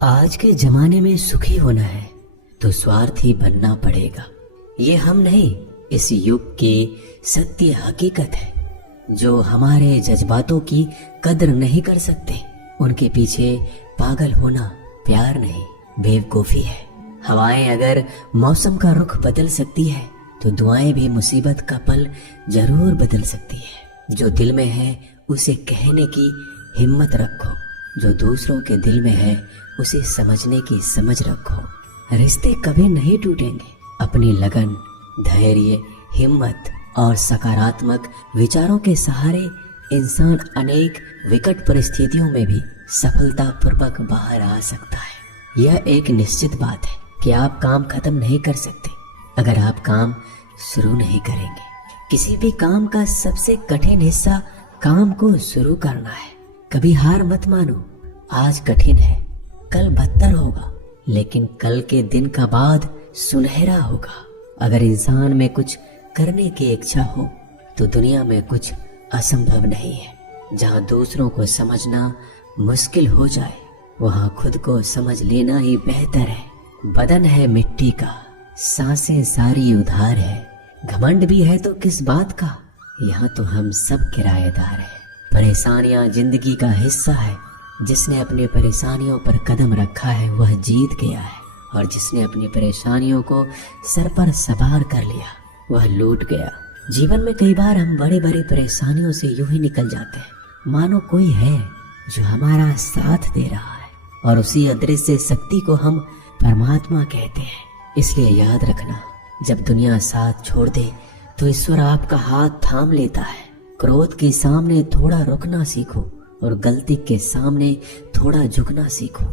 आज के जमाने में सुखी होना है तो स्वार्थी बनना पड़ेगा। ये हम नहीं, इस युग की सत्य हकीकत है। जो हमारे जज्बातों की कदर नहीं कर सकते, उनके पीछे पागल होना प्यार नहीं, बेवकूफी है। हवाएं अगर मौसम का रुख बदल सकती है तो दुआएं भी मुसीबत का पल जरूर बदल सकती है। जो दिल में है उसे कहने की हिम्मत रखो, जो दूसरों के दिल में है उसे समझने की समझ रखो। रिश्ते कभी नहीं टूटेंगे। अपनी लगन, धैर्य, हिम्मत और सकारात्मक विचारों के सहारे इंसान अनेक विकट परिस्थितियों में भी सफलतापूर्वक बाहर आ सकता है। यह एक निश्चित बात है कि आप काम खत्म नहीं कर सकते अगर आप काम शुरू नहीं करेंगे। किसी भी काम का सबसे कठिन हिस्सा काम को शुरू करना है। कभी हार मत मानो। आज कठिन है, कल बदतर होगा, लेकिन कल के दिन का बाद सुनहरा होगा। अगर इंसान में कुछ करने की इच्छा हो तो दुनिया में कुछ असंभव नहीं है। जहाँ दूसरों को समझना मुश्किल हो जाए, वहाँ खुद को समझ लेना ही बेहतर है। बदन है मिट्टी का, सांसें सारी उधार है। घमंड भी है तो किस बात का, यहाँ तो हम सब किराएदार हैं। परेशानियां जिंदगी का हिस्सा है। जिसने अपनी परेशानियों पर कदम रखा है वह जीत गया है, और जिसने अपनी परेशानियों को सर पर सवार कर लिया वह लूट गया। जीवन में कई बार हम बड़े बड़े परेशानियों से यूं ही निकल जाते हैं मानो कोई है जो हमारा साथ दे रहा है, और उसी अदृश्य शक्ति को हम परमात्मा कहते हैं। इसलिए याद रखना, जब दुनिया साथ छोड़ दे तो ईश्वर आपका हाथ थाम लेता है। क्रोध के सामने थोड़ा रुकना सीखो और गलती के सामने थोड़ा झुकना सीखो।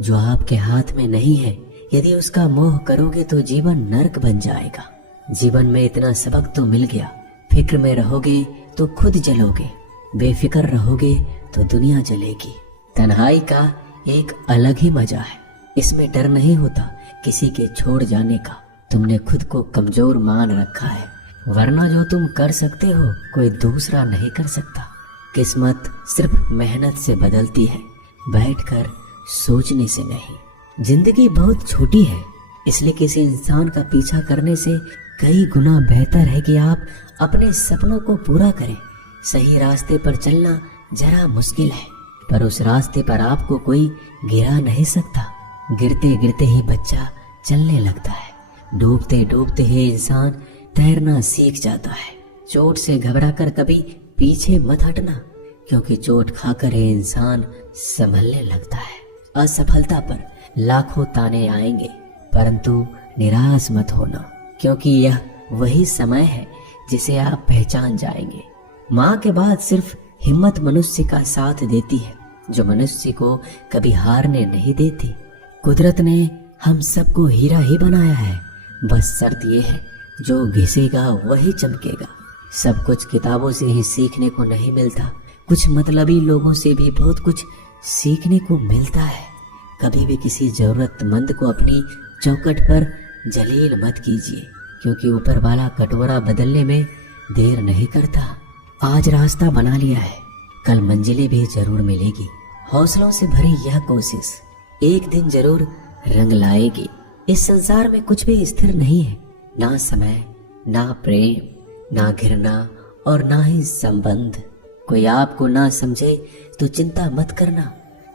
जो आपके हाथ में नहीं है, यदि उसका मोह करोगे तो जीवन नर्क बन जाएगा। जीवन में इतना सबक तो मिल गया, फिक्र में रहोगे तो खुद जलोगे, बेफिक्र रहोगे तो दुनिया जलेगी। तन्हाई का एक अलग ही मजा है। इसमें डर नहीं होता किसी के छोड़ जाने का। तुमने खुद को कमजोर मान रखा है, वरना जो तुम कर सकते हो कोई दूसरा नहीं कर सकता। किस्मत सिर्फ मेहनत से बदलती है, बैठकर सोचने से नहीं। जिंदगी बहुत छोटी है, इसलिए किसी इंसान का पीछा करने से कई गुना बेहतर है कि आप अपने सपनों को पूरा करें। सही रास्ते पर चलना जरा मुश्किल है, पर उस रास्ते पर आपको कोई गिरा नहीं सकता। गिरते गिरते ही बच्चा चलने लगता है, डूबते डूबते ही इंसान तैरना सीख जाता है। चोट से घबराकर कभी पीछे मत हटना, क्योंकि चोट खाकर ये इंसान संभलने लगता है। असफलता पर लाखों ताने आएंगे, परंतु निराश मत होना, क्योंकि यह वही समय है जिसे आप पहचान जाएंगे। माँ के बाद सिर्फ हिम्मत मनुष्य का साथ देती है, जो मनुष्य को कभी हारने नहीं देती। कुदरत ने हम सबको हीरा ही बनाया है, बस शर्त यह है जो घिसेगा वही चमकेगा। सब कुछ किताबों से ही सीखने को नहीं मिलता, कुछ मतलबी लोगों से भी बहुत कुछ सीखने को मिलता है। कभी भी किसी जरूरतमंद को अपनी चौखट पर जलील मत कीजिए, क्योंकि ऊपर वाला कटोरा बदलने में देर नहीं करता। आज रास्ता बना लिया है, कल मंजिलें भी जरूर मिलेगी। हौसलों से भरी यह कोशिश एक दिन जरूर रंग लाएगी। इस संसार में कुछ भी स्थिर नहीं है, ना समय, ना प्रेम, ना घृणा और ना ही संबंध। कोई आपको ना समझे तो चिंता मत करना,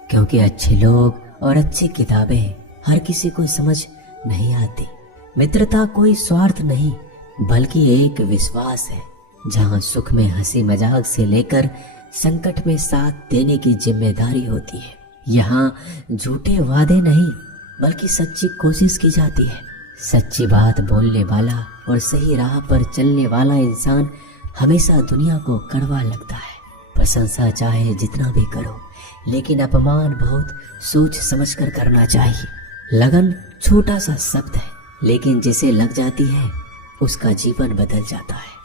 क्योंकि अच्छे लोग और अच्छी किताबें हर किसी को समझ नहीं आती। मित्रता कोई स्वार्थ नहीं, बल्कि एक विश्वास है, जहाँ सुख में हंसी मजाक से लेकर संकट में साथ देने की जिम्मेदारी होती है। यहाँ झूठे वादे नहीं, बल्कि सच्ची कोशिश की जाती है। सच्ची बात बोलने वाला और सही राह पर चलने वाला इंसान हमेशा दुनिया को कड़वा लगता है। प्रशंसा चाहे जितना भी करो, लेकिन अपमान बहुत सोच समझकर करना चाहिए। लगन छोटा सा शब्द है, लेकिन जिसे लग जाती है उसका जीवन बदल जाता है।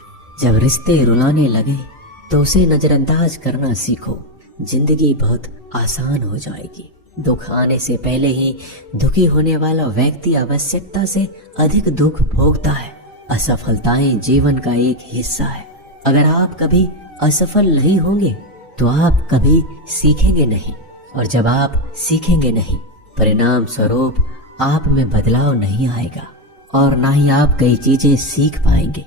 जब रिश्ते रुलाने लगे तो उसे नजरअंदाज करना सीखो, जिंदगी बहुत आसान हो जाएगी। दुख आने से पहले ही दुखी होने वाला व्यक्ति आवश्यकता से अधिक दुख भोगता है। असफलताएं जीवन का एक हिस्सा है। अगर आप कभी असफल नहीं होंगे तो आप कभी सीखेंगे नहीं, और जब आप सीखेंगे नहीं परिणाम स्वरूप आप में बदलाव नहीं आएगा और ना ही आप कई चीजें सीख पाएंगे।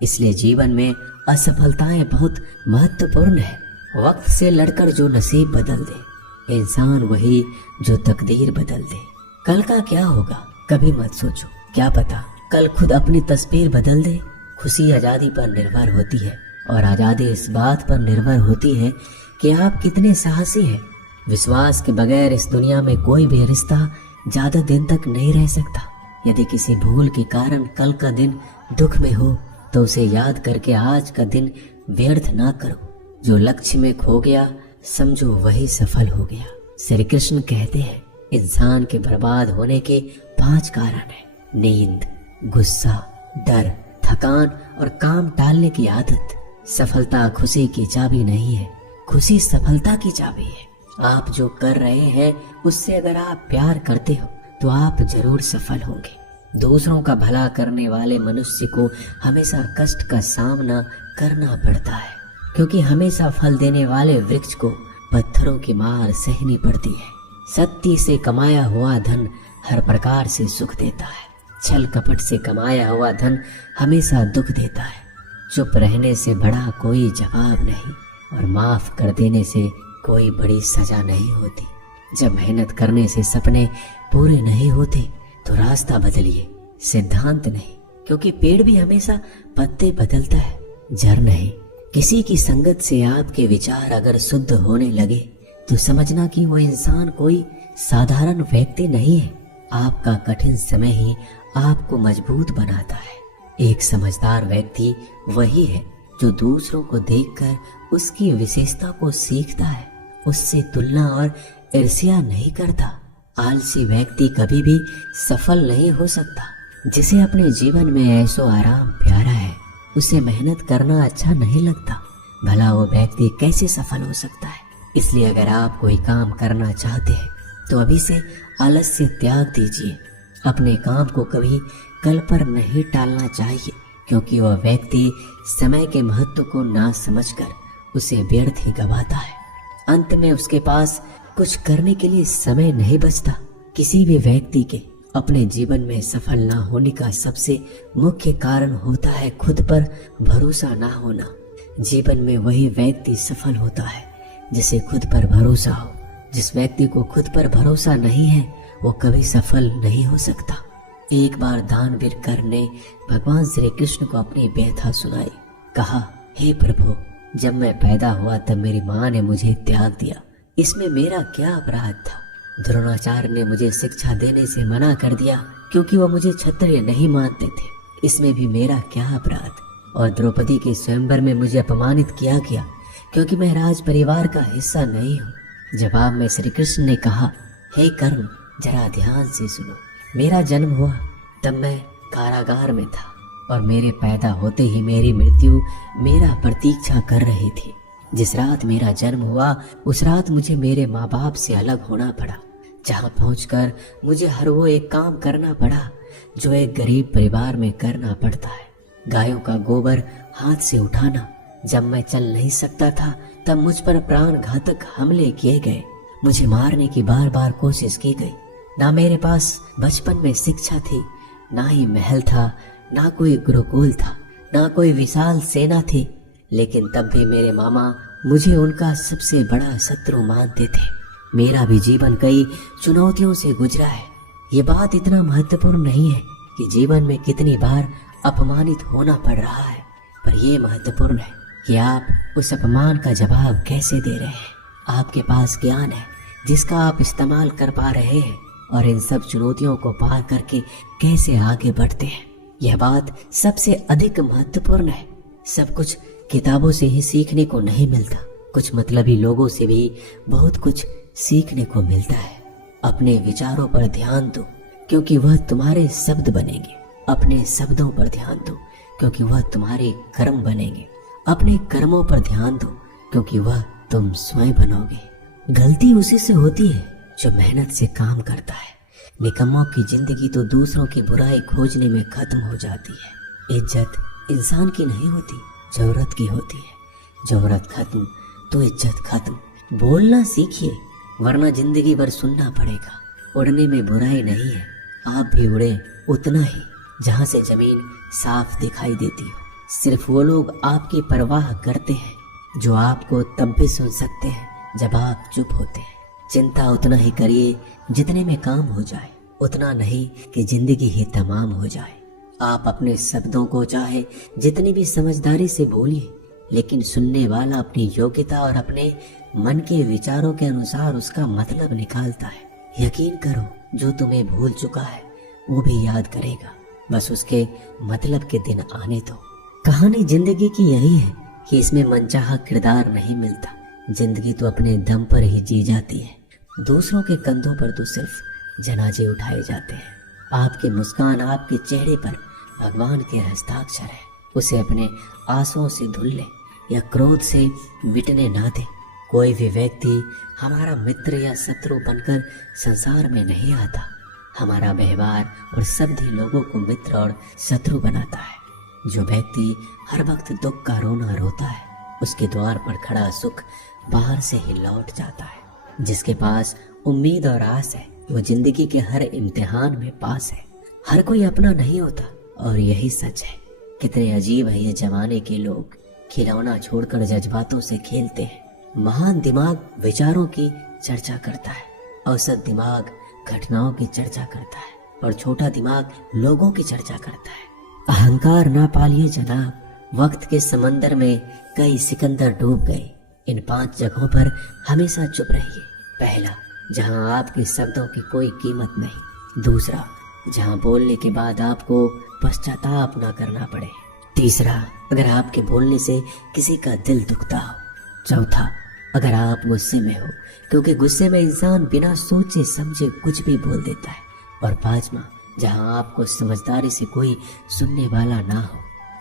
इसलिए जीवन में असफलताएं बहुत महत्वपूर्ण है। वक्त से लड़कर जो नसीब बदल दे, इंसान वही जो तकदीर बदल दे। कल का क्या होगा कभी मत सोचो, क्या पता कल खुद अपनी तस्वीर बदल दे। खुशी आजादी पर निर्भर होती है और आजादी इस बात पर निर्भर होती है कि आप कितने साहसी हैं। विश्वास के बगैर इस दुनिया में कोई भी रिश्ता ज्यादा दिन तक नहीं रह सकता। यदि किसी भूल के कारण कल का दिन दुख में हो तो उसे याद करके आज का दिन व्यर्थ ना करो। जो लक्ष्य में खो गया समझो वही सफल हो गया। श्री कृष्ण कहते हैं इंसान के बर्बाद होने के 5 कारण हैं: नींद, गुस्सा, डर, थकान और काम टालने की आदत। सफलता खुशी की चाबी नहीं है, खुशी सफलता की चाबी है। आप जो कर रहे हैं उससे अगर आप प्यार करते हो तो आप जरूर सफल होंगे। दूसरों का भला करने वाले मनुष्य को हमेशा कष्ट का सामना करना पड़ता है, क्योंकि हमेशा फल देने वाले वृक्ष को पत्थरों की मार सहनी पड़ती है। सत्य से कमाया हुआ धन हर प्रकार से सुख देता है, छल कपट से कमाया हुआ धन हमेशा दुख देता है। चुप रहने से बड़ा कोई जवाब नहीं और माफ कर देने से कोई बड़ी सजा नहीं होती। जब मेहनत करने से सपने पूरे नहीं होते तो रास्ता बदलिए, सिद्धांत नहीं, क्योंकि पेड़ भी हमेशा पत्ते बदलता है, जड़ नहीं। किसी की संगत से आपके विचार अगर शुद्ध होने लगे तो समझना कि वो इंसान कोई साधारण व्यक्ति नहीं है। आपका कठिन समय ही आपको मजबूत बनाता है। एक समझदार व्यक्ति वही है जो दूसरों को देखकर उसकी विशेषता को सीखता है, उससे तुलना और ईर्ष्या नहीं करता। आलसी व्यक्ति कभी भी सफल नहीं हो सकता। जिसे अपने जीवन में ऐशो आराम प्यारा है उसे मेहनत करना अच्छा नहीं लगता। भला वो व्यक्ति कैसे सफल हो सकता है। इसलिए अगर आप कोई काम करना चाहते हैं तो अभी से आलस्य त्याग दीजिए। अपने काम को कभी कल पर नहीं टालना चाहिए, क्योंकि वह व्यक्ति समय के महत्व को ना समझकर उसे व्यर्थ ही गवाता है। अंत में उसके पास कुछ करने के लिए समय नहीं बचता। किसी भी व्यक्ति के अपने जीवन में सफल ना होने का सबसे मुख्य कारण होता है खुद पर भरोसा ना होना। जीवन में वही व्यक्ति सफल होता है जिसे खुद पर भरोसा हो। जिस व्यक्ति को खुद पर भरोसा नहीं है वो कभी सफल नहीं हो सकता। एक बार दानवीर कर्ण ने भगवान श्री कृष्ण को अपनी व्यथा सुनाई। कहा, हे प्रभु, जब मैं पैदा हुआ तब मेरी माँ ने मुझे त्याग दिया, इसमें मेरा क्या अपराध था। द्रोणाचार्य ने मुझे शिक्षा देने से मना कर दिया क्योंकि वो मुझे क्षत्रिय नहीं मानते थे, इसमें भी मेरा क्या अपराध। और द्रौपदी के स्वयंवर में मुझे अपमानित किया गया क्योंकि मैं राज परिवार का हिस्सा नहीं हूँ। जवाब में श्री कृष्ण ने कहा, हे कर्ण, जरा ध्यान से सुनो। मेरा जन्म हुआ तब मैं कारागार में था और मेरे पैदा होते ही मेरी मृत्यु मेरा प्रतीक्षा कर रही थी। जिस रात मेरा जन्म हुआ उस रात मुझे मेरे माँ बाप से अलग होना पड़ा, जहाँ पहुंचकर मुझे हर वो एक काम करना पड़ा जो एक गरीब परिवार में करना पड़ता है। गायों का गोबर हाथ से उठाना। जब मैं चल नहीं सकता था तब मुझ पर प्राण घातक हमले किए गए। मुझे मारने की बार बार कोशिश की गई। ना मेरे पास बचपन में शिक्षा थी, ना ही महल था, ना कोई गुरुकुल था, ना कोई विशाल सेना थी, लेकिन तब भी मेरे मामा मुझे उनका सबसे बड़ा शत्रु मानते थे। मेरा भी जीवन कई चुनौतियों से गुजरा है। ये बात इतना महत्वपूर्ण नहीं है कि जीवन में कितनी बार अपमानित होना पड़ रहा है, पर यह महत्वपूर्ण है कि आप उस अपमान का जवाब कैसे दे रहे हैं। आपके पास ज्ञान है जिसका आप इस्तेमाल कर पा रहे हैं और इन सब चुनौतियों को पार करके कैसे आगे बढ़ते हैं, यह बात सबसे अधिक महत्वपूर्ण है। सब कुछ किताबों से ही सीखने को नहीं मिलता, कुछ मतलबी लोगों से भी बहुत कुछ सीखने को मिलता है। अपने विचारों पर ध्यान दो क्योंकि वह तुम्हारे शब्द बनेंगे। अपने शब्दों पर ध्यान दो क्योंकि वह तुम्हारे कर्म बनेंगे। अपने कर्मों पर ध्यान दो क्योंकि वह तुम स्वयं बनोगे। गलती उसी से होती है जो मेहनत से काम करता है। निकम्मों की जिंदगी तो दूसरों की बुराई खोजने में खत्म हो जाती है। इज्जत इंसान की नहीं होती, जरूरत की होती है। जरूरत खत्म तो इज्जत खत्म। बोलना सीखिए वरना जिंदगी भर सुनना पड़ेगा। उड़ने में बुराई नहीं है। आप भी उड़े उतना ही जहाँ से जमीन साफ दिखाई देती हो। सिर्फ वो लोग आपकी परवाह करते हैं जो आपको तब भी सुन सकते हैं जब आप चुप होते हैं। चिंता उतना ही करिए जितने में काम हो जाए, उतना नहीं कि जिंदगी ही तमाम हो जाए। आप अपने शब्दों को चाहे जितनी भी समझदारी से बोलिए, लेकिन सुनने वाला अपनी योग्यता और अपने मन के विचारों के अनुसार उसका मतलब निकालता है। यकीन करो, जो तुम्हें भूल चुका है वो भी याद करेगा, बस उसके मतलब के दिन आने दो। कहानी जिंदगी की यही है कि इसमें मनचाहा किरदार नहीं मिलता। जिंदगी तो अपने दम पर ही जी जाती है। दूसरों के कंधों पर तो सिर्फ जनाजे उठाए जाते हैं। आपकी मुस्कान, आपके चेहरे पर भगवान के हस्ताक्षर है। उसे अपने आंसुओं से धुल ले या क्रोध से मिटने ना दे। कोई भी व्यक्ति हमारा मित्र या शत्रु बनकर संसार में नहीं आता। हमारा व्यवहार और शब्द ही लोगों को मित्र और शत्रु बनाता है। जो व्यक्ति हर वक्त दुख का रोना रोता है, उसके द्वार पर खड़ा सुख बाहर से ही लौट जाता है। जिसके पास उम्मीद और आस है, वो जिंदगी के हर इम्तिहान में पास है। हर कोई अपना नहीं होता और यही सच है। कितने अजीब है ये जमाने के लोग, खिलौना छोड़कर जज्बातों से खेलते हैं। महान दिमाग विचारों की चर्चा करता है, औसत दिमाग घटनाओं की चर्चा करता है और छोटा दिमाग लोगों की चर्चा करता है। अहंकार ना पालिए जनाब, वक्त के समंदर में कई सिकंदर डूब गए। इन 5 जगहों पर हमेशा चुप रहिए। पहला, जहां आपके शब्दों की कोई कीमत नहीं। दूसरा, जहां बोलने के बाद आपको पश्चाताप ना करना पड़े। तीसरा, अगर आपके बोलने से किसी का दिल दुखता हो। चौथा, अगर आप गुस्से में हो, क्योंकि गुस्से में इंसान बिना सोचे समझे कुछ भी बोल देता है। और पांचवा, जहां आपको समझदारी से कोई सुनने वाला ना हो।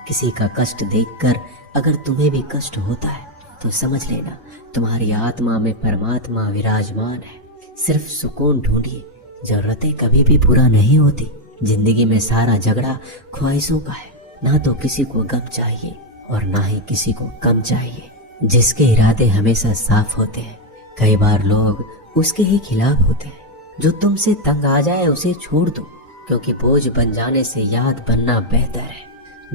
किसी का कष्ट देखकर अगर तुम्हें भी कष्ट होता है तो समझ लेना तुम्हारी आत्मा में परमात्मा विराजमान है। सिर्फ सुकून ढूंढिए। जरूरतें कभी भी पूरा नहीं होती। जिंदगी में सारा झगड़ा ख्वाहिशों का है। ना तो किसी को गम चाहिए और ना ही किसी को कम चाहिए। जिसके इरादे हमेशा साफ होते हैं, कई बार लोग उसके ही खिलाफ होते हैं। जो तुमसे तंग आ जाए उसे छोड़ दो, क्योंकि बोझ बन जाने से याद बनना बेहतर है।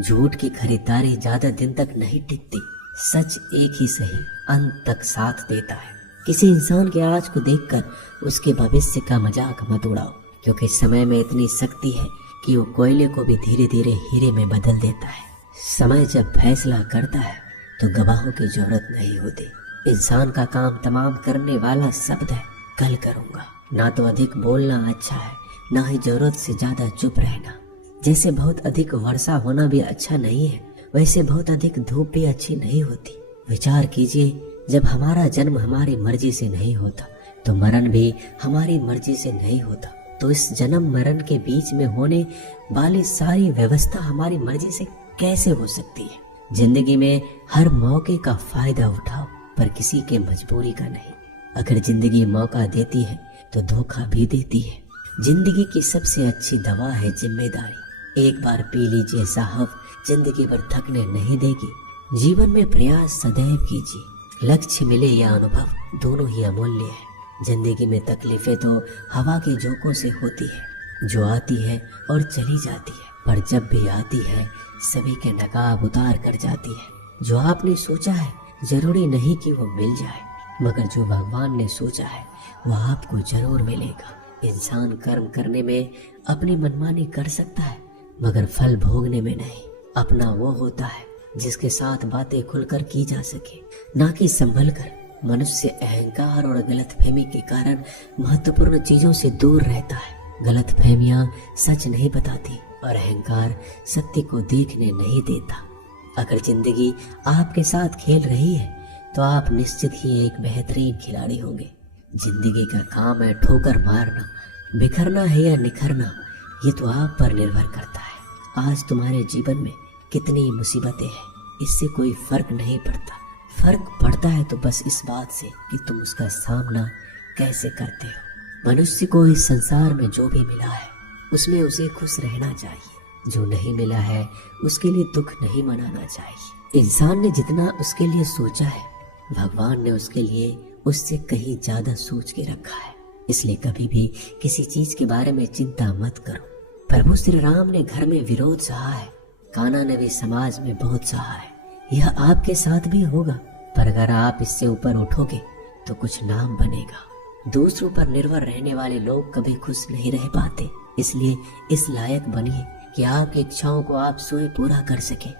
झूठ की खरीदारी ज्यादा दिन तक नहीं टिकती। सच एक ही सही अंत तक साथ देता है। किसी इंसान के आज को देखकर उसके भविष्य का मजाक मत उड़ाओ, क्योंकि समय में इतनी शक्ति है कि वो कोयले को भी धीरे धीरे हीरे में बदल देता है। समय जब फैसला करता है तो गवाहों की जरूरत नहीं होती। इंसान का काम तमाम करने वाला शब्द है, कल करूंगा। ना तो अधिक बोलना अच्छा है, ना ही जरूरत से ज्यादा चुप रहना। जैसे बहुत अधिक वर्षा होना भी अच्छा नहीं है, वैसे बहुत अधिक धूप भी अच्छी नहीं होती। विचार कीजिए, जब हमारा जन्म हमारी मर्जी से नहीं होता तो मरण भी हमारी मर्जी से नहीं होता। तो इस जन्म मरण के बीच में होने वाली सारी व्यवस्था हमारी मर्जी से कैसे हो सकती है? जिंदगी में हर मौके का फायदा उठाओ, पर किसी के मजबूरी का नहीं। अगर जिंदगी मौका देती है तो धोखा भी देती है। जिंदगी की सबसे अच्छी दवा है जिम्मेदारी। एक बार पी लीजिए साहब, जिंदगी भर थकने नहीं देगी। जीवन में प्रयास सदैव कीजिए। लक्ष्य मिले या अनुभव, दोनों ही अमूल्य है। जिंदगी में तकलीफें तो हवा के झोंकों से होती है, जो आती है और चली जाती है, पर जब भी आती है सभी के नकाब उतार कर जाती है। जो आपने सोचा है जरूरी नहीं कि वो मिल जाए, मगर जो भगवान ने सोचा है वो आपको जरूर मिलेगा। इंसान कर्म करने में अपनी मनमानी कर सकता है, मगर फल भोगने में नहीं। अपना वो होता है जिसके साथ बातें खुलकर की जा सके, ना कि संभल कर। मनुष्य अहंकार और गलतफहमी के कारण महत्वपूर्ण चीजों से दूर रहता है। गलतफहमियां सच नहीं बताती और अहंकार सत्य को देखने नहीं देता। अगर जिंदगी आपके साथ खेल रही है तो आप निश्चित ही एक बेहतरीन खिलाड़ी होंगे। जिंदगी का काम है ठोकर मारना, बिखरना है या निखरना, ये तो आप पर निर्भर करता है। आज तुम्हारे जीवन में कितनी मुसीबतें हैं, इससे कोई फर्क नहीं पड़ता। फर्क पड़ता है तो बस इस बात से कि तुम उसका सामना कैसे करते हो। मनुष्य को इस संसार में जो भी मिला है उसमें उसे खुश रहना चाहिए। जो नहीं मिला है उसके लिए दुख नहीं मनाना चाहिए। इंसान ने जितना उसके लिए सोचा है, भगवान ने उसके लिए उससे कहीं ज्यादा सोच के रखा है। इसलिए कभी भी किसी चीज के बारे में चिंता मत करो। प्रभु श्री राम ने घर में विरोध सहा है, कान्हा ने भी समाज में बहुत सहा है। यह आपके साथ भी होगा, पर अगर आप इससे ऊपर उठोगे तो कुछ नाम बनेगा। दूसरों पर निर्भर रहने वाले लोग कभी खुश नहीं रह पाते, इसलिए इस लायक बनिए कि आपकी इच्छाओं को आप स्वयं पूरा कर सके।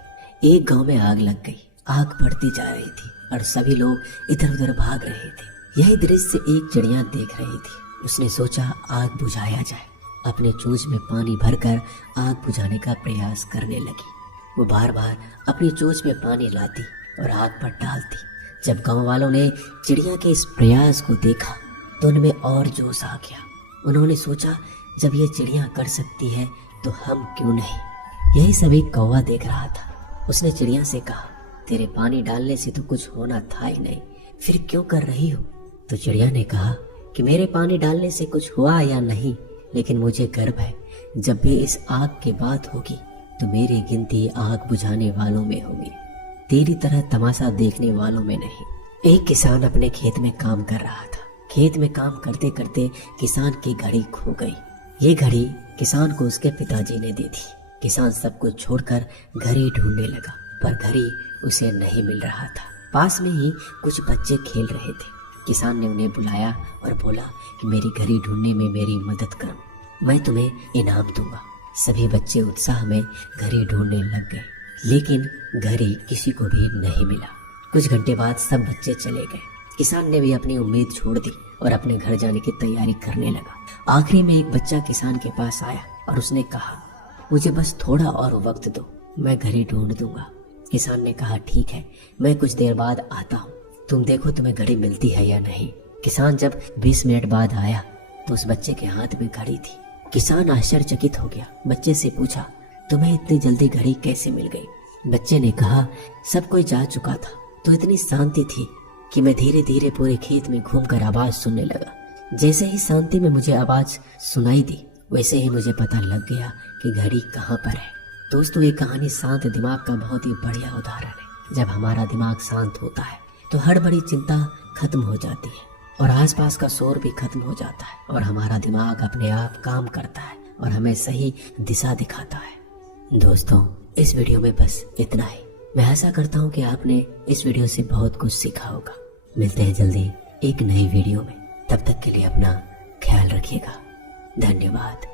एक गांव में आग लग गई। आग बढ़ती जा रही थी और सभी लोग इधर उधर भाग रहे थे। यही दृश्य एक चिड़िया देख रही थी। उसने सोचा आग बुझाया जाए। अपने चोंच में पानी भरकर आग बुझाने का प्रयास करने लगी। वो बार बार अपनी चोंच में पानी लाती और आग पर डालती। जब गांव वालों ने चिड़िया के इस प्रयास को देखा तो उनमें और जोश आ गया। उन्होंने सोचा जब ये चिड़िया कर सकती है तो हम क्यों नहीं। यही सब एक कौवा देख रहा था। उसने चिड़िया से कहा, तेरे पानी डालने से तो कुछ होना था ही नहीं, फिर क्यों कर रही हो। तो चिड़िया ने कहा कि मेरे पानी डालने से कुछ हुआ या नहीं, लेकिन मुझे गर्व है जब भी इस आग की बात होगी तो मेरी गिनती आग बुझाने वालों में होगी, तेरी तरह तमाशा देखने वालों में नहीं। एक किसान अपने खेत में काम कर रहा था। खेत में काम करते करते किसान की घड़ी खो गई। ये घड़ी किसान को उसके पिताजी ने दी थी। किसान सब कुछ छोड़कर घड़ी ढूंढने लगा, पर घड़ी उसे नहीं मिल रहा था। पास में ही कुछ बच्चे खेल रहे थे। किसान ने उन्हें बुलाया और बोला कि मेरी घड़ी ढूंढने में मेरी मदद करो, मैं तुम्हें इनाम दूंगा। सभी बच्चे उत्साह में घड़ी ढूंढने लग गए, लेकिन घड़ी किसी को भी नहीं मिला। कुछ घंटे बाद सब बच्चे चले गए। किसान ने भी अपनी उम्मीद छोड़ दी और अपने घर जाने की तैयारी करने लगा। आखिरी में एक बच्चा किसान के पास आया और उसने कहा, मुझे बस थोड़ा और वक्त दो, मैं घड़ी ढूंढ दूंगा। किसान ने कहा, ठीक है, मैं कुछ देर बाद आता हूँ, तुम देखो तुम्हें घड़ी मिलती है या नहीं। किसान जब 20 मिनट बाद आया तो उस बच्चे के हाथ में घड़ी थी। किसान आश्चर्यचकित हो गया। बच्चे से पूछा, तुम्हें इतनी जल्दी घड़ी कैसे मिल गई। बच्चे ने कहा, सब कोई जा चुका था तो इतनी शांति थी कि मैं धीरे धीरे पूरे खेत में घूमकर आवाज सुनने लगा। जैसे ही शांति में मुझे आवाज सुनाई दी, वैसे ही मुझे पता लग गया कि घड़ी कहाँ पर है। दोस्तों, ये कहानी शांत दिमाग का बहुत ही बढ़िया उदाहरण है। जब हमारा दिमाग शांत होता है तो हर बड़ी चिंता खत्म हो जाती है और आसपास का शोर भी खत्म हो जाता है और हमारा दिमाग अपने आप काम करता है और हमें सही दिशा दिखाता है। दोस्तों, इस वीडियो में बस इतना ही। मैं आशा करता हूँ कि आपने इस वीडियो से बहुत कुछ सीखा होगा। मिलते हैं जल्दी एक नई वीडियो में। तब तक के लिए अपना ख्याल रखिएगा। धन्यवाद।